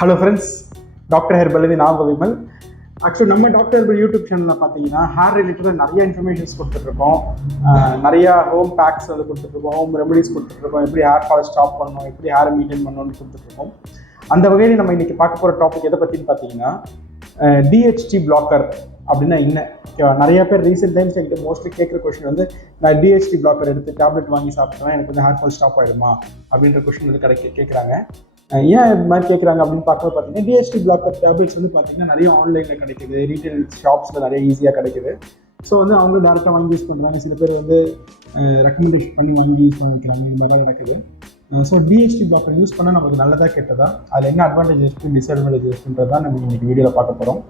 Hello friends, doctor herbal இது நான் Vimal. Actually நம்ம டாக்டர் ஹெர்பல் யூடியூப் சேனலில் பார்த்தீங்கன்னா ஹேர் ரிலேட்டடாக நிறைய இன்ஃபர்மேஷன்ஸ் கொடுத்துட்ருக்கோம். நிறையா ஹோம் பேக்ஸ் வந்து கொடுத்துட்ருக்கோம், ஹோம் ரெமடிஸ் கொடுத்துட்ருக்கோம், எப்படி ஹேர் ஃபால் ஸ்டாப் பண்ணணும், எப்படி ஹேரை மெயின்டைன் பண்ணணும்னு கொடுத்துட்ருக்கோம். அந்த வகையில் நம்ம இன்றைக்கி பார்க்க போகிற டாபிக் எதை பற்றின்னு பார்த்தீங்கன்னா டிஹெச்டி பிளாக்கர் அப்படின்னா என்ன. நிறைய பேர் ரீசெண்ட் டைம்ஸ் என்கிட்ட மோஸ்ட்லி கேட்குற கொஸ்டின் வந்து, நான் டிஹெச்டி பிளாக்கர் எடுத்து டேப்லெட் வாங்கி சாப்பிட்டேன், எனக்கு வந்து ஹேர் ஃபால் ஸ்டாப் ஆகிடுமா அப்படின்ற கொஸ்டின் வந்து கேட்குறாங்க. ஏன் இது மாதிரி கேட்குறாங்க அப்படின்னு பார்க்கும்போது பார்த்தீங்கன்னா, டிஹெச்டி பிளாக்கர் டேப்லெட்ஸ் வந்து பார்த்தீங்கன்னா நிறைய ஆன்லைனில் கிடைக்குது, ரீட்டைல் ஷாப்ஸில் நிறைய ஈஸியாக கிடைக்குது. ஸோ வந்து அவங்க டேரெக்டாக வாங்கி யூஸ் பண்ணுறாங்க, சில பேர் வந்து ரெக்கமெண்டேஷன் பண்ணி வாங்கி யூஸ் பண்ணி வைக்கிறாங்க, இந்த மாதிரி நடக்குது. ஸோ டிஹெச்டி பிளாக்கர் யூஸ் பண்ணால் நமக்கு நல்லதாக கெட்டதா, அதில் என்ன அட்வான்டேஜ் இருக்குது, டிஸ்அட்வான்டேஜ் இருக்குன்றது தான் நம்ம இன்றைக்கி வீடியோவில் பார்க்க போகிறோம்.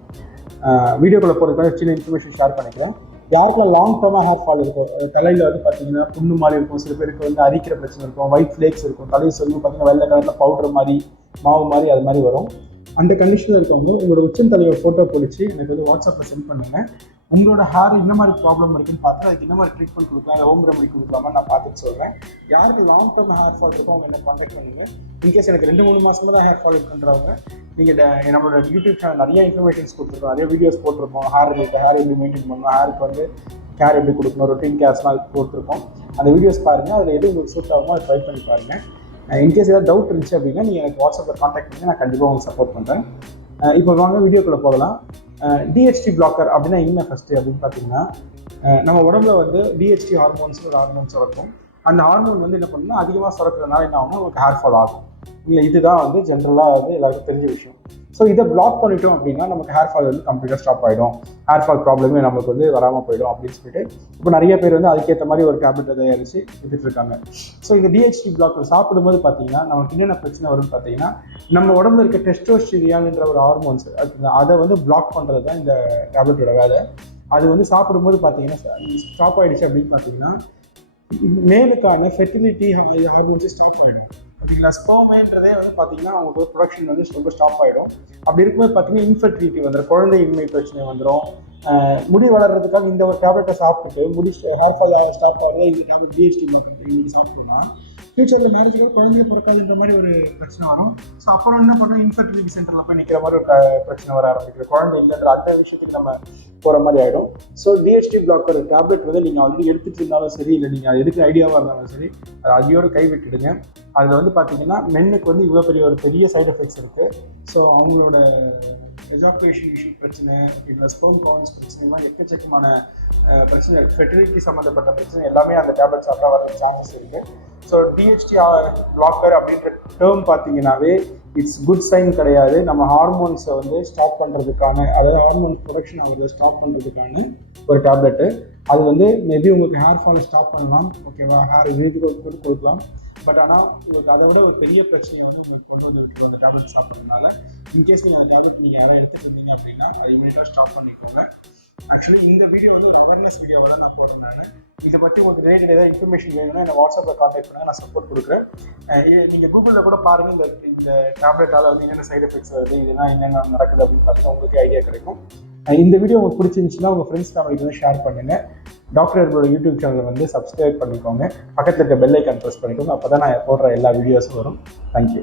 வீடியோக்குள்ளே போகிறதுக்காக சின்ன இன்ஃபர்மேஷன் ஷேர் பண்ணிக்கலாம். யாருக்கெல்லாம் லாங் டேர்மாக ஹேர் ஃபால் இருக்கும், தலையில் வந்து பார்த்தீங்கன்னா புண்ணு மாதிரி இருக்கும், சில பேருக்கு வந்து அரிக்கிற பிரச்சனை இருக்கும், ஒயிட் ஃப்ளேக்ஸ் இருக்கும், தலையை சொல்லி பார்த்தீங்கன்னா வெள்ளை கலரில் பவுடர் மாதிரி மாவு மாதிரி அது மாதிரி வரும். அந்த கண்டிஷனில் இருக்கவங்க உங்களோட உச்சம் தலையோட ஃபோட்டோ பிடிச்சி எனக்கு வந்து வாட்ஸ்அப்பில் சென்ட் பண்ணுங்கள். உங்களோட ஹேர் என்ன மாதிரி ப்ராப்ளம் இருக்குன்னு பார்த்து அதுக்கு என்ன மாதிரி ட்ரீட்மெண்ட் கொடுக்கலாம், ஹோம் ரெமடி கொடுக்கலாமா நான் பார்த்துட்டு சொல்கிறேன். யாருக்கு லாங் டேர்ம் ஹேர் ஃபால் இருக்கும் அவங்க என்ன கான்டாக்ட் பண்ணுங்கள். இன்கேஸ் எனக்கு 2-3 மாதமாக தான் ஹேர் ஃபால் இருக்குன்றவங்க நீங்கள் நம்மளோட யூடியூப் சேனல் நிறைய இன்ஃபர்மேஷன்ஸ் கொடுத்துருக்கோம், நிறைய வீடியோஸ் போட்டிருக்கோம். ஹேர் ரிலேட்டட், ஹேர் எப்படி மெயின்டைன் பண்ணணும், ஹேருக்கு வந்து கேர் எப்படி கொடுக்கணும், ரொட்டீன் கேர்ஸ்லாம் கொடுத்துருக்கோம். அந்த வீடியோஸ் பாருங்கள், அதில் எது உங்களுக்கு சூட் ஆகுமோ அதை ட்ரை பண்ணி பாருங்கள். இன்கேஸ் ஏதாவது டவுட் இருந்துச்சு அப்படின்னா நீங்கள் எனக்கு வாட்ஸ்அப்பில் கான்டாக்ட் பண்ணி நான் கண்டிப்பாக உங்களுக்கு சப்போர்ட் பண்ணுறேன். இப்போ வாங்க வீடியோக்குள்ளே போகலாம். டிஹெச்டி பிளாக்கர் அப்படின்னா என்ன ஃபஸ்ட்டு அப்படின்னு பார்த்தீங்கன்னா, நம்ம உடம்புல வந்து டிஹெச்டி ஹார்மோன்ஸ் ஒரு ஹார்மோன் சுரக்கும். அந்த ஹார்மோன் வந்து என்ன பண்ணணும்னா அதிகமாக சுரக்கிறதுனால என்ன ஆகும்னா உங்களுக்கு ஹேர் ஃபால் ஆகும். இல்லை, இதுதான் வந்து ஜென்ரலாக வந்து எல்லாருக்கும் தெரிஞ்ச விஷயம். ஸோ இதை பிளாக் பண்ணிட்டோம் அப்படின்னா நமக்கு ஹேர் ஃபால் வந்து கம்ப்ளீட்டாக ஸ்டாப் ஆகிடும், ஹேர் ஃபால் ப்ராப்ளமே நமக்கு வந்து வராமல் போயிடும் அப்படின்னு சொல்லிட்டு இப்போ நிறைய பேர் வந்து அதுக்கேற்ற மாதிரி ஒரு டேப்லெட்டை தயாரித்து விட்டுட்டு இருக்காங்க. ஸோ இந்த டிஹெச்டி பிளாக்கர் சாப்பிடும்போது பார்த்தீங்கன்னா நமக்கு என்னென்ன பிரச்சனை வரும்னு பார்த்தீங்கன்னா, நம்ம உடம்புல இருக்க டெஸ்டோஸ்டிரியான்ன்ற ஒரு ஹார்மோன்ஸ் அதை வந்து பிளாக் பண்ணுறது தான் இந்த டேப்லெட்டோட வேலை. அது வந்து சாப்பிடும்போது பார்த்தீங்கன்னா ஸ்டாப் ஆகிடுச்சு அப்படின்னு பார்த்தீங்கன்னா மேலுக்கான ஃபெர்டிலிட்டி ஹார்மோன்ஸே ஸ்டாப் ஆகிடும். பார்த்தீங்களா, ஸ்பெர்ம்ன்றதே வந்து பார்த்தீங்கன்னா அவங்களுக்கு ப்ரொடக்ஷன் வந்து ரொம்ப ஸ்டாப் ஆகிடும். அப்படி இருக்கும்போது பார்த்தீங்கன்னா இன்ஃபெர்டிலிட்டி வந்துடும், குழந்தையின்மை பிரச்சனை வந்துடும். முடி வளர்கிறதுக்காக இந்த ஒரு டேப்லெட்டை சாப்பிட்டுட்டு முடி ஹேர் ஃபால் ஸ்டாப் ஆகிறதா இந்த டேப்லெட் டிஹெச்டி இன்னைக்கு சாப்பிட்டோம்னா ஃபியூச்சரில் மேரேஜுக்கு குழந்தைய பிறக்காதுன்ற மாதிரி ஒரு பிரச்சனை வரும். ஸோ அப்புறம் என்ன பண்ணுறோம், இன்ஃபெர்டிலிட்டி சென்டரில் போய் நிற்கிற மாதிரி ஒரு பிரச்சனை வர ஆரம்பிக்குது, குழந்தை இல்லைன்ற அந்த விஷயத்துக்கு நம்ம போகிற மாதிரி ஆகிடும். ஸோ டிஹெச்டி பிளாக்கர் டேப்லெட் வந்து நீங்கள் ஆல்ரெடி எடுத்துகிட்டு இருந்தாலும் சரி, இல்லை நீங்கள் அது எடுக்கிற ஐடியாவாக இருந்தாலும் சரி, அது அதையோடு கைவிட்டுடுங்க. அதில் வந்து பார்த்தீங்கன்னா மென்னுக்கு வந்து இவ்வளோ பெரிய சைடு எஃபெக்ட்ஸ் இருக்குது. ஸோ அவங்களோட எஜாக்குலேஷன் இஷ்யூ பிரச்சனை, இல்லை ஸ்பெர்ம் கவுன்ஸ் பிரச்சனை, எக்கச்சக்கமான பிரச்சனை, ஃபெர்டிலிட்டி சம்மந்தப்பட்ட பிரச்சனை எல்லாமே அந்த டேப்லெட் சாப்பிட்டா வர சான்சஸ் இருக்குது. ஸோ டிஹெச்டி பிளாக்கர் அப்படின்ற டேர்ம் பார்த்தீங்கன்னாவே இட்ஸ் குட் சைன் கிடையாது. நம்ம ஹார்மோன்ஸை வந்து ஸ்டாப் பண்ணுறதுக்கான, அதாவது ஹார்மோன் ப்ரொடக்ஷன் ஆகிறத ஸ்டாப் பண்ணுறதுக்கான ஒரு டேப்லெட்டு. அது வந்து மேபி உங்களுக்கு ஹேர் ஃபால் ஸ்டாப் பண்ணலாம், ஓகேவா, ஹேர் வீட்டுக்கு கொடுக்கலாம். பட் ஆனால் உங்களுக்கு அதை விட ஒரு பெரிய பிரச்சனையை வந்து உங்களுக்கு கொண்டு வந்து விட்டுருவோம் அந்த டேப்லெட் சாப்பிட்றதுனால. இன்கேஸ் நீங்கள் அந்த டேப்லெட் நீங்கள் யாராவது எடுத்துகிட்டு இருந்தீங்க அப்படின்னா அதை இமீடியட்டாக ஸ்டாப் பண்ணிக்கோங்க. ஆக்சுவலி இந்த வீடியோ வந்து ஒரு அவேர்னஸ் வீடியோவை தான் நான் போடுறேன். நான் இதை பற்றி உங்களுக்கு ரிலேட்டட் ஏதாவது இன்ஃபர்மேஷன் வேணும்னா என்னை வாட்ஸ்அப்பில் கான்டாக்ட் பண்ணுங்கள், நான் சப்போர்ட் கொடுக்குறேன். நீங்கள் கூகுளில் கூட பாருங்கள், இந்த டேப்லெட்டால் வந்து என்னென்ன சைடு எஃபெக்ட்ஸ் வருது, இதெல்லாம் என்னென்ன நடக்குது அப்படின்னு பார்த்தீங்கன்னா உங்களுக்கு ஐடியா கிடைக்கும். இந்த வீடியோ உங்களுக்கு பிடிச்சிருந்துச்சுன்னா உங்கள் ஃப்ரெண்ட்ஸ் ஃபேமிலிக்கு வந்து ஷேர் பண்ணுங்கள். டாக்டர் ஹெர்பலோட யூடியூப் சேனலை வந்து சப்ஸ்கிரைப் பண்ணிக்கோங்க, பக்கத்தில் இருக்க பெல் ஐக்கான் ப்ரெஸ் பண்ணிக்கோங்க. அப்போ தான் நான் போடுற எல்லா வீடியோஸும் வரும். தேங்க்யூ.